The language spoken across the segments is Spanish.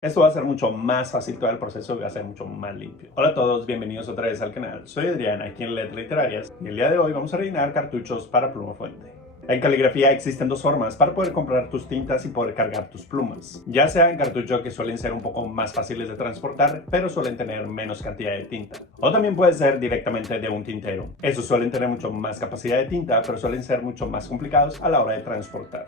Esto va a ser mucho más fácil todo el proceso y va a ser mucho más limpio. Hola a todos, bienvenidos otra vez al canal. Soy Adrián, aquí en Letras Literarias, y el día de hoy vamos a rellenar cartuchos para pluma fuente. En caligrafía existen dos formas para poder comprar tus tintas y poder cargar tus plumas. Ya sea en cartucho, que suelen ser un poco más fáciles de transportar, pero suelen tener menos cantidad de tinta. O también puede ser directamente de un tintero. Esos suelen tener mucho más capacidad de tinta, pero suelen ser mucho más complicados a la hora de transportar.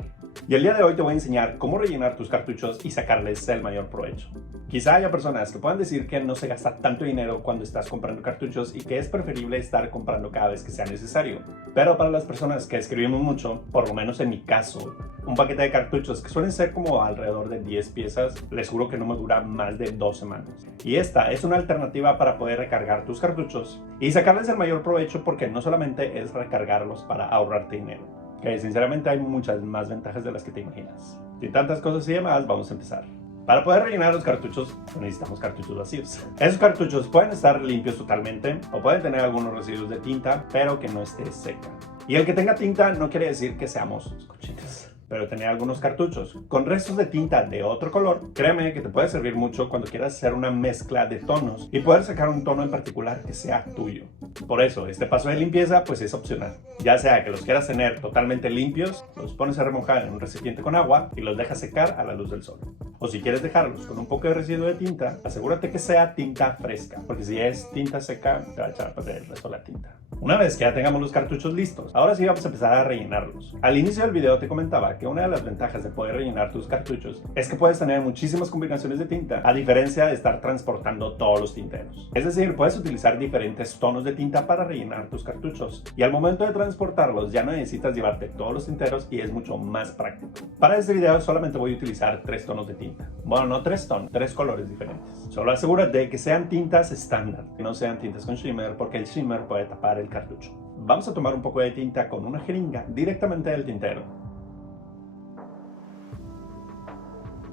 Y el día de hoy te voy a enseñar cómo rellenar tus cartuchos y sacarles el mayor provecho. Quizá haya personas que puedan decir que no se gasta tanto dinero cuando estás comprando cartuchos y que es preferible estar comprando cada vez que sea necesario. Pero para las personas que escribimos mucho, por lo menos en mi caso, un paquete de cartuchos que suelen ser como alrededor de 10 piezas, les juro que no me dura más de 2 semanas. Y esta es una alternativa para poder recargar tus cartuchos y sacarles el mayor provecho, porque no solamente es recargarlos para ahorrarte dinero, que sinceramente hay muchas más ventajas de las que te imaginas. Sin tantas cosas y demás, vamos a empezar. Para poder rellenar los cartuchos, necesitamos cartuchos vacíos. Esos cartuchos pueden estar limpios totalmente o pueden tener algunos residuos de tinta, pero que no esté seca. Y el que tenga tinta no quiere decir que seamos cochinos, pero tener algunos cartuchos con restos de tinta de otro color, créeme que te puede servir mucho cuando quieras hacer una mezcla de tonos y poder sacar un tono en particular que sea tuyo. Por eso, este paso de limpieza pues es opcional. Ya sea que los quieras tener totalmente limpios, los pones a remojar en un recipiente con agua y los dejas secar a la luz del sol. O si quieres dejarlos con un poco de residuo de tinta, asegúrate que sea tinta fresca, porque si es tinta seca, te va a echar a perder el resto de la tinta. Una vez que ya tengamos los cartuchos listos, ahora sí vamos a empezar a rellenarlos. Al inicio del video te comentaba que una de las ventajas de poder rellenar tus cartuchos es que puedes tener muchísimas combinaciones de tinta, a diferencia de estar transportando todos los tinteros. Es decir, puedes utilizar diferentes tonos de tinta para rellenar tus cartuchos, y al momento de transportarlos ya no necesitas llevarte todos los tinteros y es mucho más práctico. Para este video solamente voy a utilizar 3 tonos de tinta. Bueno, no 3 tonos, 3 colores diferentes. Solo asegúrate de que sean tintas estándar, que no sean tintas con shimmer, porque el shimmer puede tapar el cartucho. Vamos a tomar un poco de tinta con una jeringa directamente del tintero.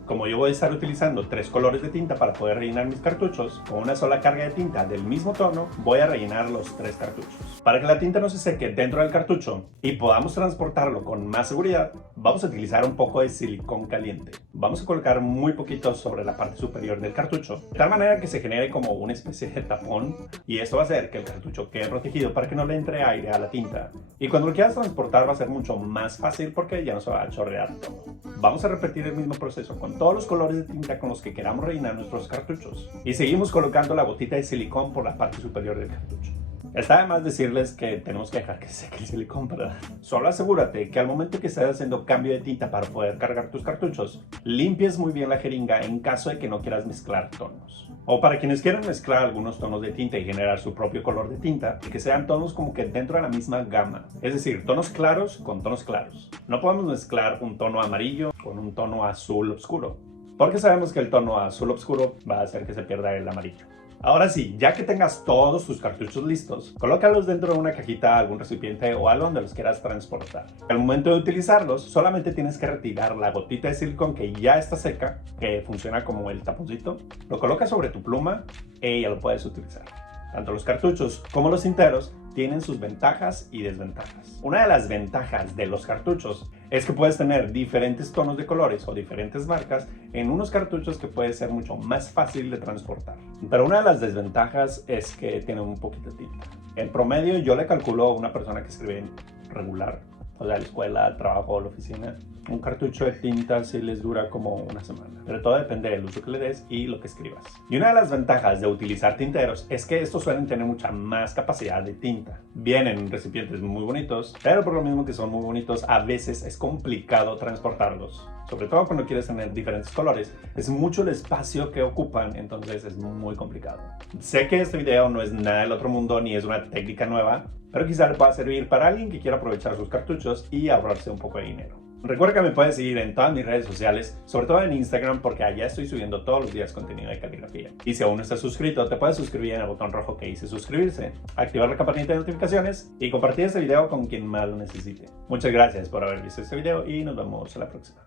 Como yo voy a estar utilizando 3 colores de tinta para poder rellenar mis cartuchos, con una sola carga de tinta del mismo tono, voy a rellenar los 3 cartuchos. Para que la tinta no se seque dentro del cartucho y podamos transportarlo con más seguridad, vamos a utilizar un poco de silicón caliente. Vamos a colocar muy poquito sobre la parte superior del cartucho, de tal manera que se genere como una especie de tapón, y esto va a hacer que el cartucho quede protegido para que no le entre aire a la tinta. Y cuando lo quieras transportar va a ser mucho más fácil porque ya no se va a chorrear todo. Vamos a repetir el mismo proceso con todos los colores de tinta con los que queramos rellenar nuestros cartuchos. Y seguimos colocando la gotita de silicón por la parte superior del cartucho. Está de más decirles que tenemos que dejar que seque el silicón, ¿verdad? Solo asegúrate que al momento que estés haciendo cambio de tinta para poder cargar tus cartuchos, limpies muy bien la jeringa en caso de que no quieras mezclar tonos. O para quienes quieran mezclar algunos tonos de tinta y generar su propio color de tinta, que sean tonos como que dentro de la misma gama. Es decir, tonos claros con tonos claros. No podemos mezclar un tono amarillo con un tono azul oscuro, porque sabemos que el tono azul oscuro va a hacer que se pierda el amarillo. Ahora sí, ya que tengas todos tus cartuchos listos, colócalos dentro de una cajita, algún recipiente o algo donde los quieras transportar. Al momento de utilizarlos, solamente tienes que retirar la gotita de silicón que ya está seca, que funciona como el taponcito, lo colocas sobre tu pluma y ya lo puedes utilizar. Tanto los cartuchos como los tinteros tienen sus ventajas y desventajas. Una de las ventajas de los cartuchos es que puedes tener diferentes tonos de colores o diferentes marcas en unos cartuchos, que puede ser mucho más fácil de transportar. Pero una de las desventajas es que tienen un poquito de tinta. En promedio yo le calculo a una persona que escribe regular, o sea, la escuela, trabajo, la oficina, un cartucho de tinta sí les dura como una semana. Pero todo depende del uso que le des y lo que escribas. Y una de las ventajas de utilizar tinteros es que estos suelen tener mucha más capacidad de tinta. Vienen en recipientes muy bonitos, pero por lo mismo que son muy bonitos, a veces es complicado transportarlos. Sobre todo cuando quieres tener diferentes colores. Es mucho el espacio que ocupan, entonces es muy complicado. Sé que este video no es nada del otro mundo ni es una técnica nueva, pero quizá le pueda servir para alguien que quiera aprovechar sus cartuchos y ahorrarse un poco de dinero. Recuerda que me puedes seguir en todas mis redes sociales, sobre todo en Instagram, porque allá estoy subiendo todos los días contenido de caligrafía. Y si aún no estás suscrito, te puedes suscribir en el botón rojo que dice suscribirse, activar la campanita de notificaciones y compartir este video con quien más lo necesite. Muchas gracias por haber visto este video y nos vemos en la próxima.